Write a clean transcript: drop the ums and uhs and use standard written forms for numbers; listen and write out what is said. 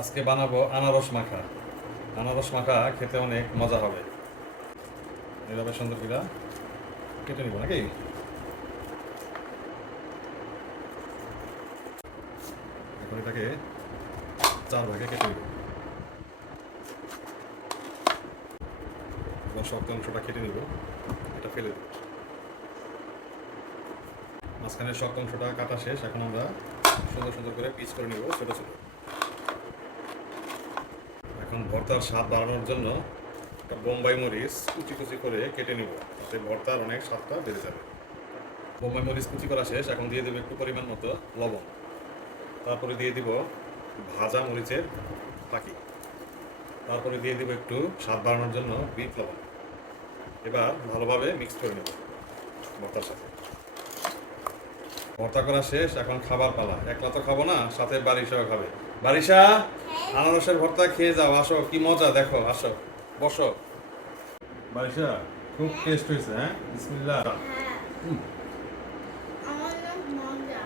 আজকে বানাবো আনারস মাখা। আনারস মাখা খেতে অনেক মজা হবে। এইভাবে সুন্দর করে কেটে নিব নাকি। এখন এটাকে 4 ভাগে কেটে নিব। এবার শক্ত অংশটা কেটে নিব, এটা ফেলে দেব। মাঝখানের শক্ত অংশটা কাটা শেষ। এখন আমরা সুন্দর সুন্দর করে পিস করে নিব ছোট ছোট। এখন ভর্তার স্বাদ বাড়ানোর জন্য একটা বোম্বাই মরিচ কুচি কুচি করে কেটে নিব, তাতে ভর্তার অনেক স্বাদটা বেড়ে যাবে। বোম্বাই মরিচ কুচি করা শেষ। এখন দিয়ে দেবো একটু পরিমাণ মতো লবণ, তারপরে দিয়ে দিব ভাজা মরিচের ফাঁকি, তারপরে দিয়ে দিব একটু স্বাদ বাড়ানোর জন্য বিট লবণ। এবার ভালোভাবে মিক্স করে নেব ভর্তার সাথে। ভর্তা করা শেষ। এখন খাবার পালা। একলা তো খাবো না, সাথে বারিশাও খাবে। বারিশা, আনারসের ভর্তা খেয়ে যাও, আসো, কি মজা দেখো, আসো বসো। বারিশা, খুব টেস্ট হয়েছে। হ্যাঁ, বিসমিল্লাহ। হ্যাঁ, আমার নাম মজা।